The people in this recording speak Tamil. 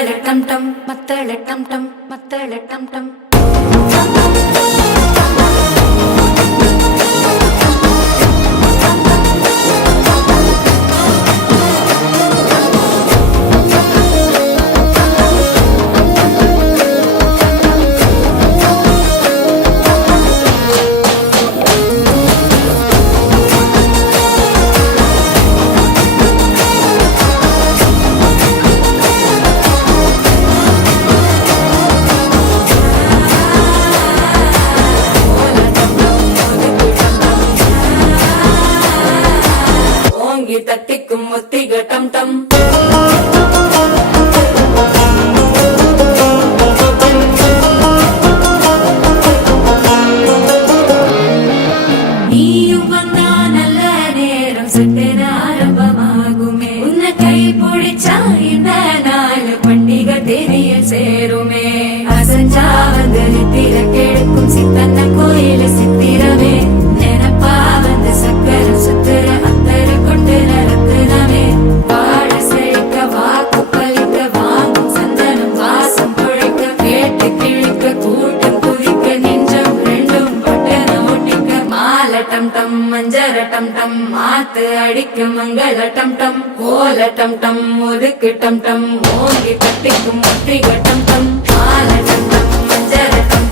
மத்தள டம் டம் மத்தள டம் டம் மத்தள டம் டம் தட்டிக்கும் ஒத்திக டம் டம் நீயும் வந்தா நல்ல நேரம் சட்டென ஆரம்பமாகுமே உன்னை கை பிடிச்சா இந்த நாள் பண்டிகை தெரிய சேருமே அசஞ்சா வந்து நித்திர கெடுக்கும் சித்தன்ன கோயில சித்திரமே நினப்பா வந்து சக்கர சுத்துற அத்தர கொண்டு நடத்துனவே வாழ செழிக்க வாக்கு பலிக்க வாங்கும் சந்தனம் வாசம் பொழைக்க கேட்டு கிழிக்க கூட்டம் குதிக்க நெஞ்சம் ரெண்டும் பொட்டன ஒட்டிக்க மால டம் டம் மஞ்சர டம் டம் மாத்து அடிக்க மங்கள டம் டம் கோல டம் டம் ஒதுக்கு டம் டம் ஓங்கி கட்டிக்கும் ஒத்திக டம் டம் மால டம் டம் மஞ்சர டம்